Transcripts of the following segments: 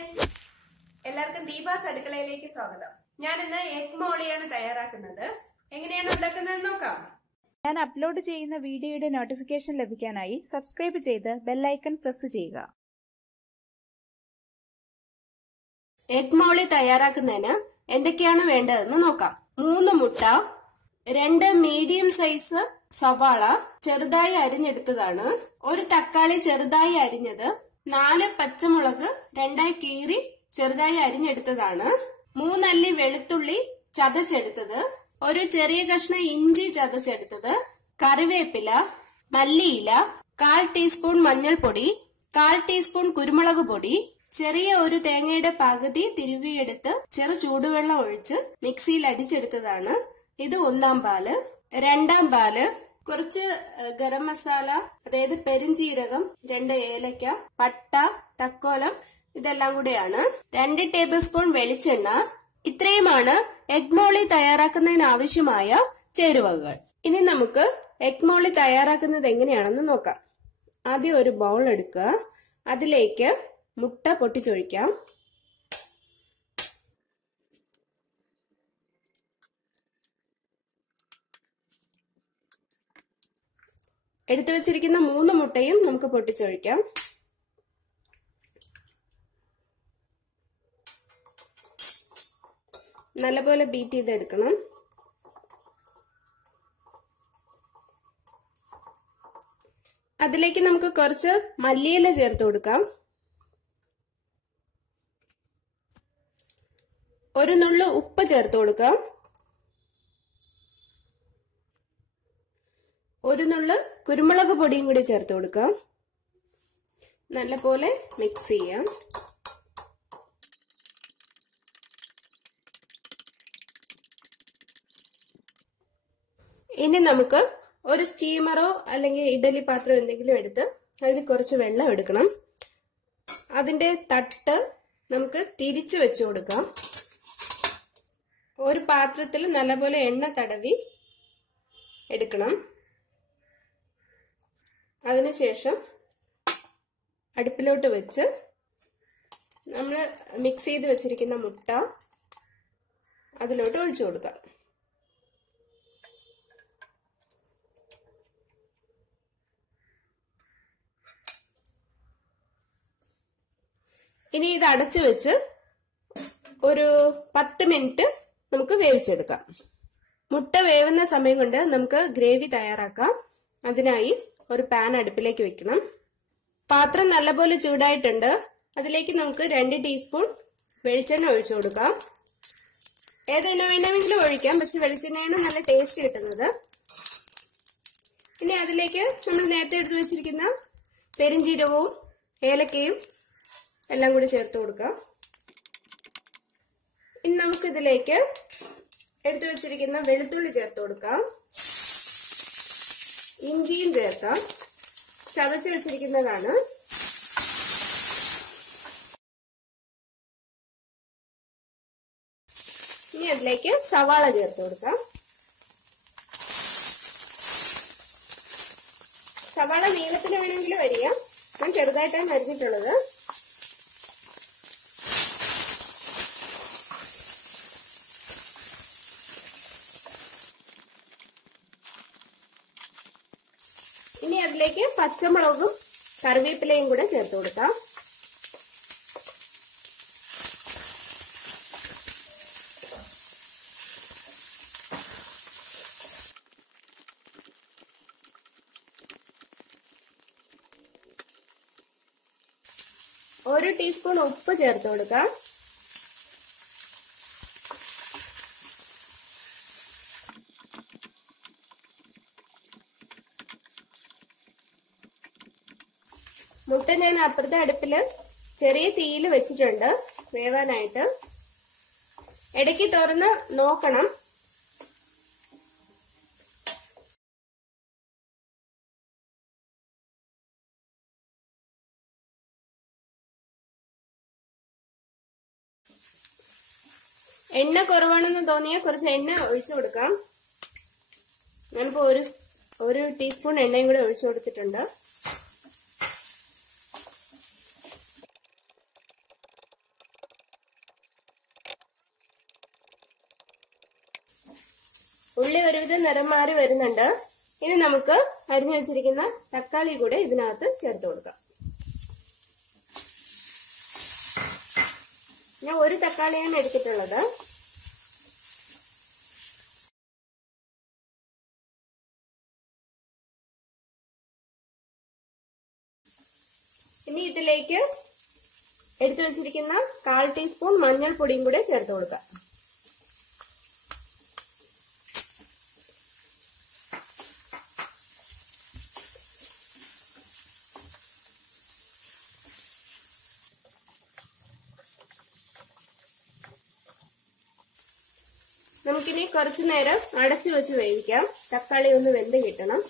Friends, എല്ലാവർക്കും ദീപാസ് അടുക്കളയിലേക്ക് സ്വാഗതം. ഞാൻ ഇന്ന് എഗ് മോളിയാണ് തയ്യാറാക്കുന്നത്. എങ്ങനെയാണ് ഉണ്ടാക്കുന്നതെന്ന് നോക്കാം. ഞാൻ അപ്ലോഡ് ചെയ്യുന്ന വീഡിയോയുടെ നോട്ടിഫിക്കേഷൻ ലഭിക്കാനായി സബ്സ്ക്രൈബ് ചെയ്ത് ബെൽ ഐക്കൺ പ്രസ് ചെയ്യുക. എഗ് മോളി തയ്യാറാക്കുന്നതിന് എന്തൊക്കെയാണ് വേണ്ടതെന്ന് നോക്കാം. 3 മുട്ട, 2 മീഡിയം സൈസ് സവാള ചെറുതായി അരിഞ്ഞെടുത്തതാണ്, 1 തക്കാളി ചെറുതായി അരിഞ്ഞത്, 4 പച്ചമുളക് 2ആയി കീറി ചെറുതായി അരിഞ്ഞെടുത്തതാണ്, 3 അല്ലി വെളുത്തുള്ളി ചതച്ചെടുത്തത്, 1 ചെറിയ കഷ്ണം ഇഞ്ചി ചതച്ചെടുത്തത്, കറിവേപ്പില, മല്ലിയില, 1/4 ടീസ്പൂൺ മഞ്ഞൾപ്പൊടി, 1/4 ടീസ്പൂൺ കുരുമുളക് പൊടി, ചെറിയ ഒരു തേങ്ങയുടെ പകുതി തിരുവിയെടുത്ത് ചെറു ചൂടുവെള്ളം ഒഴിച്ച് മിക്സിയിൽ അടിച്ചെടുത്തതാണ്. ഇത് 1-ാം പാല്. 2-ാം പാല്, കുറച്ച് ഗരം മസാല, അതായത് പെരിഞ്ചീരകം, 2 ഏലക്ക, പട്ട, തക്കോലം, ഇതെല്ലാം കൂടെയാണ്. 2 ടേബിൾ സ്പൂൺ വെളിച്ചെണ്ണ. ഇത്രയുമാണ് എഗ് മോളി തയ്യാറാക്കുന്നതിന് ആവശ്യമായ ചേരുവകൾ. ഇനി നമുക്ക് എഗ് മോളി തയ്യാറാക്കുന്നത് എങ്ങനെയാണെന്ന് നോക്കാം. ആദ്യം ഒരു ബൗൾ എടുക്കുക. അതിലേക്ക് മുട്ട പൊട്ടിച്ചൊഴിക്കാം. എടുത്തു വെച്ചിരിക്കുന്ന 3 മുട്ടയും നമുക്ക് പൊട്ടിച്ചൊഴിക്കാം. നല്ലപോലെ ബീറ്റ് ചെയ്തെടുക്കണം. അതിലേക്ക് നമുക്ക് കുറച്ച് മല്ലിയില ചേർത്ത് കൊടുക്കാം. 1 നുള്ളു ഉപ്പ് ചേർത്ത് കൊടുക്കാം. 1 നുള്ളു കുരുമുളക് പൊടിയും കൂടി ചേർത്ത് കൊടുക്കാം. നല്ലപോലെ മിക്സ് ചെയ്യാം. ഇനി നമുക്ക് ഒരു സ്റ്റീമറോ അല്ലെങ്കിൽ ഇഡലി പാത്രമോ എന്തെങ്കിലും എടുത്ത് അതിൽ കുറച്ച് വെള്ളം എടുക്കണം. അതിന്റെ തട്ട് നമുക്ക് തിരിച്ചു വെച്ചു കൊടുക്കാം. ഒരു പാത്രത്തിൽ നല്ലപോലെ എണ്ണ തടവി എടുക്കണം. അതിനുശേഷം അടുപ്പിലോട്ട് വെച്ച് നമ്മൾ മിക്സ് ചെയ്ത് വെച്ചിരിക്കുന്ന മുട്ട അതിലോട്ട് ഒഴിച്ചു കൊടുക്കാം. ഇനി ഇത് അടച്ചു വെച്ച് ഒരു 10 മിനിറ്റ് നമുക്ക് വേവിച്ചെടുക്കാം. മുട്ട വേവുന്ന സമയം കൊണ്ട് നമുക്ക് ഗ്രേവി തയ്യാറാക്കാം. അതിനായി ഒരു പാൻ അടുപ്പിലേക്ക് വെക്കണം. പാത്രം നല്ലപോലെ ചൂടായിട്ടുണ്ട്. അതിലേക്ക് നമുക്ക് 2 ടീസ്പൂൺ വെളിച്ചെണ്ണ ഒഴിച്ചു കൊടുക്കാം. ഏതെണ്ണ വേണമെങ്കിലും ഒഴിക്കാം, പക്ഷെ വെളിച്ചെണ്ണയാണ് നല്ല ടേസ്റ്റ് കിട്ടുന്നത്. ഇനി അതിലേക്ക് നമ്മൾ നേരത്തെ എടുത്തു വെച്ചിരിക്കുന്ന പെരിഞ്ചീരകവും ഏലക്കയും എല്ലാം കൂടി ചേർത്ത് കൊടുക്കാം. ഇനി നമുക്ക് ഇതിലേക്ക് എടുത്തു വെച്ചിരിക്കുന്ന വെളുത്തുള്ളി ചേർത്ത് കൊടുക്കാം. ഇഞ്ചിയും ചേർക്കാം. ചതച്ച് വെച്ചിരിക്കുന്നതാണ്. ഇനി അതിലേക്ക് സവാള ചേർത്ത് കൊടുക്കാം. സവാള നീളത്തിന് വേണമെങ്കിൽ വരിക. ഞാൻ ചെറുതായിട്ടാണ് അരിഞ്ഞിട്ടുള്ളത്. ഇനി അതിലേക്ക് പച്ചമുളകും കറിവേപ്പിലയും കൂടെ ചേർത്ത് കൊടുക്കാം. ഒരു ടീസ്പൂൺ ഉപ്പ് ചേർത്ത് കൊടുക്കാം. മുട്ട ഞാൻ അപ്പുറത്തെ അടുപ്പില് ചെറിയ തീയിൽ വെച്ചിട്ടുണ്ട് വേവാനായിട്ട്. ഇടയ്ക്ക് തുറന്ന് നോക്കണം. എണ്ണ കുറവാണെന്ന് തോന്നിയാൽ കുറച്ച് എണ്ണ ഒഴിച്ചു കൊടുക്കാം. ഞാനിപ്പോ ഒരു ടീസ്പൂൺ എണ്ണയും കൂടെ ഒഴിച്ചു കൊടുത്തിട്ടുണ്ട്. ഉള്ളി ഒരുവിധം നിറം മാറി വരുന്നുണ്ട്. ഇനി നമുക്ക് അരിഞ്ഞു വെച്ചിരിക്കുന്ന തക്കാളി കൂടെ ഇതിനകത്ത് ചേർത്ത് കൊടുക്കാം. ഞാൻ ഒരു തക്കാളിയാണ് എടുത്തിട്ടുള്ളത്. ഇനി ഇതിലേക്ക് എടുത്തു വെച്ചിരിക്കുന്ന 1/4 ടീസ്പൂൺ മഞ്ഞൾപ്പൊടിയും കൂടെ ചേർത്ത് കൊടുക്കാം. നമുക്കിനി കുറച്ചു നേരം അടച്ചു വെച്ച് വേവിക്കാം. തക്കാളി ഒന്ന് വെന്ത് കിട്ടണം.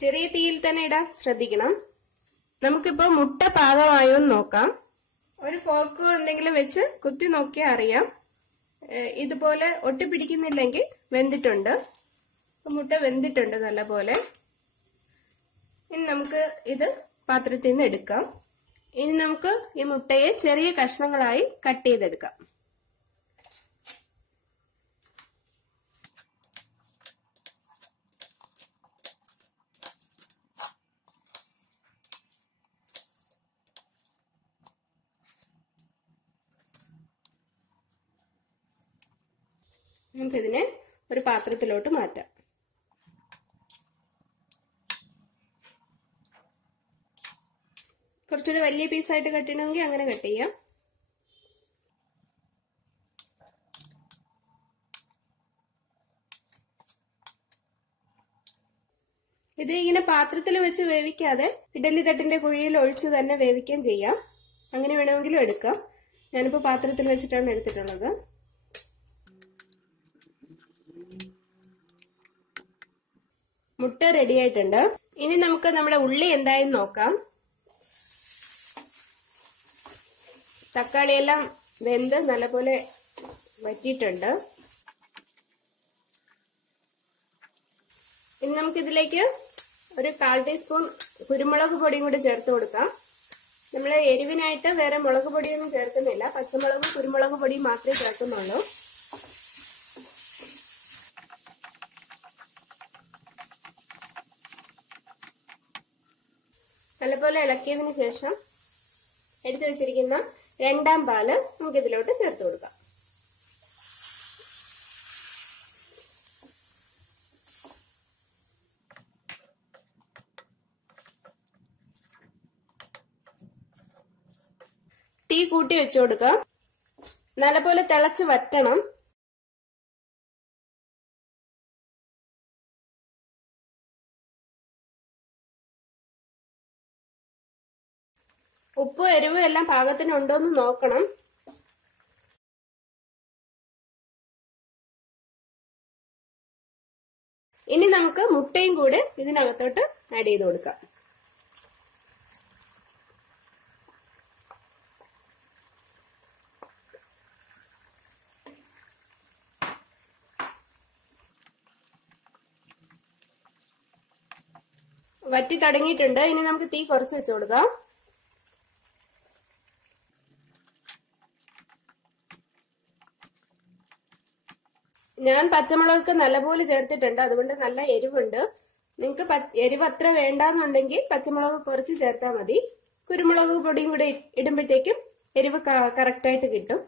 ചെറിയ തീയിൽ തന്നെ ഇടാൻ ശ്രദ്ധിക്കണം. നമുക്കിപ്പോ മുട്ട പാകമായോ എന്ന് നോക്കാം. ഒരു ഫോർക്ക് എന്തെങ്കിലും വെച്ച് കുത്തി നോക്കിയാൽ അറിയാം. ഇതുപോലെ ഒട്ടിപ്പിടിക്കുന്നില്ലെങ്കിൽ വെന്തിട്ടുണ്ട്. മുട്ട വെന്തിട്ടുണ്ട് നല്ലപോലെ. ഇനി നമുക്ക് ഇത് പാത്രത്തിൽ നിന്ന് എടുക്കാം. ഇനി നമുക്ക് ഈ മുട്ടയെ ചെറിയ കഷ്ണങ്ങളായി കട്ട് ചെയ്തെടുക്കാം. നമുക്കിതിനെ ഒരു പാത്രത്തിലോട്ട് മാറ്റാം. കുറച്ചുകൂടി വലിയ പീസായിട്ട് കട്ട് ചെയ്യണമെങ്കിൽ അങ്ങനെ കട്ട് ചെയ്യാം. ഇത് ഇങ്ങനെ പാത്രത്തിൽ വെച്ച് വേവിക്കാതെ ഇഡലി തട്ടിന്റെ കുഴിയിൽ ഒഴിച്ച് തന്നെ വേവിക്കുകയും ചെയ്യാം. അങ്ങനെ വേണമെങ്കിലും എടുക്കാം. ഞാനിപ്പോൾ പാത്രത്തിൽ വെച്ചിട്ടാണ് എടുത്തിട്ടുള്ളത്. മുട്ട റെഡി ആയിട്ടുണ്ട്. ഇനി നമുക്ക് നമ്മുടെ ഉള്ളി എന്തായെന്ന് നോക്കാം. തക്കാളിയെല്ലാം വെന്ത് നല്ലപോലെ വറ്റിയിട്ടുണ്ട്. ഇനി നമുക്കിതിലേക്ക് ഒരു 1/4 ടീസ്പൂൺ കുരുമുളക് പൊടിയും കൂടി ചേർത്ത് കൊടുക്കാം. നമ്മൾ എരിവിനായിട്ട് വേറെ മുളക് പൊടിയൊന്നും ചേർക്കുന്നില്ല. പച്ചമുളകും കുരുമുളക് പൊടിയും മാത്രമേ ചേർക്കുന്നുള്ളൂ. നല്ലപോലെ ഇളക്കിയതിന് ശേഷം എടുത്തു വെച്ചിരിക്കുന്ന 2ാം പാല് നമുക്ക് ഇതിലോട്ട് ചേർത്ത് കൊടുക്കാം. തീ കൂട്ടി വെച്ചു കൊടുക്കാം. നല്ലപോലെ തിളച്ച് വറ്റണം. ഉപ്പ് എരിവ് എല്ലാം പാകത്തിനുണ്ടോന്ന് നോക്കണം. ഇനി നമുക്ക് മുട്ടയും കൂടെ ഇതിനകത്തോട്ട് ആഡ് ചെയ്ത് കൊടുക്കാം. വറ്റി തുടങ്ങിയിട്ടുണ്ട്. ഇനി നമുക്ക് തീ കുറച്ച് വെച്ച് കൊടുക്കാം. ഞാൻ പച്ചമുളകൊക്കെ നല്ലപോലെ ചേർത്തിട്ടുണ്ട്. അതുകൊണ്ട് നല്ല എരിവുണ്ട്. നിങ്ങൾക്ക് എരിവ് അത്ര വേണ്ടാന്നുണ്ടെങ്കിൽ പച്ചമുളക് കുറച്ച് ചേർത്താൽ മതി. കുരുമുളക് പൊടിയും കൂടെ ഇടുമ്പോഴത്തേക്കും എരിവ് കറക്റ്റായിട്ട് കിട്ടും.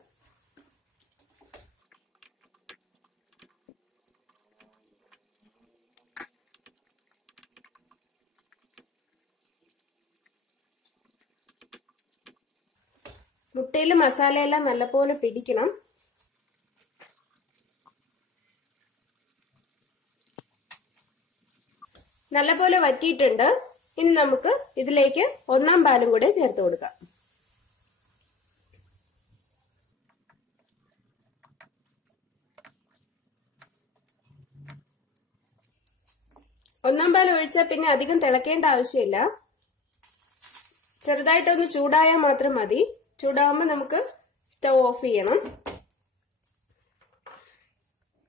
മുട്ടയിൽ മസാലയെല്ലാം നല്ലപോലെ പിടിക്കണം. നല്ലപോലെ വറ്റിയിട്ടുണ്ട്. ഇനി നമുക്ക് ഇതിലേക്ക് 1ാം പാലും കൂടെ ചേർത്ത് കൊടുക്കാം. ഒന്നാം പാൽ ഒഴിച്ചാൽ പിന്നെ അധികം തിളക്കേണ്ട ആവശ്യമില്ല. ചെറുതായിട്ടൊന്ന് ചൂടായാൽ മാത്രം മതി. ചൂടാകുമ്പോൾ നമുക്ക് സ്റ്റൗ ഓഫ് ചെയ്യണം.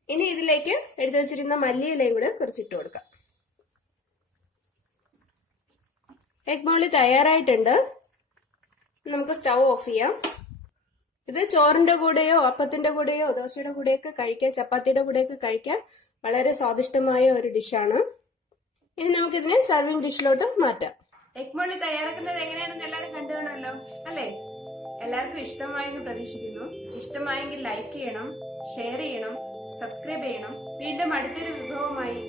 ഇനി ഇതിലേക്ക് എടുത്തു വെച്ചിരുന്ന മല്ലിയിലയും കൂടെ കുറച്ചിട്ട് കൊടുക്കാം. എഗ് മോളി തയ്യാറായിട്ടുണ്ട്. നമുക്ക് സ്റ്റൗ ഓഫ് ചെയ്യാം. ഇത് ചോറിന്റെ കൂടെയോ അപ്പത്തിന്റെ കൂടെയോ ദോശയുടെ കൂടെയൊക്കെ കഴിക്കാൻ, ചപ്പാത്തിയുടെ കൂടെയൊക്കെ കഴിക്കാൻ വളരെ സ്വാദിഷ്ടമായ ഒരു ഡിഷാണ്. ഇനി നമുക്കിതിനെ സർവിംഗ് ഡിഷിലോട്ട് മാറ്റാം. എഗ് മോളി തയ്യാറാക്കുന്നത് എങ്ങനെയാണെന്ന് എല്ലാവരും കണ്ടുകാണല്ലോ അല്ലേ? എല്ലാവർക്കും ഇഷ്ടമായെന്ന് പ്രതീക്ഷിക്കുന്നു. ഇഷ്ടമായെങ്കിൽ ലൈക്ക് ചെയ്യണം, ഷെയർ ചെയ്യണം, സബ്സ്ക്രൈബ് ചെയ്യണം. വീണ്ടും അടുത്തൊരു വിഭവമായി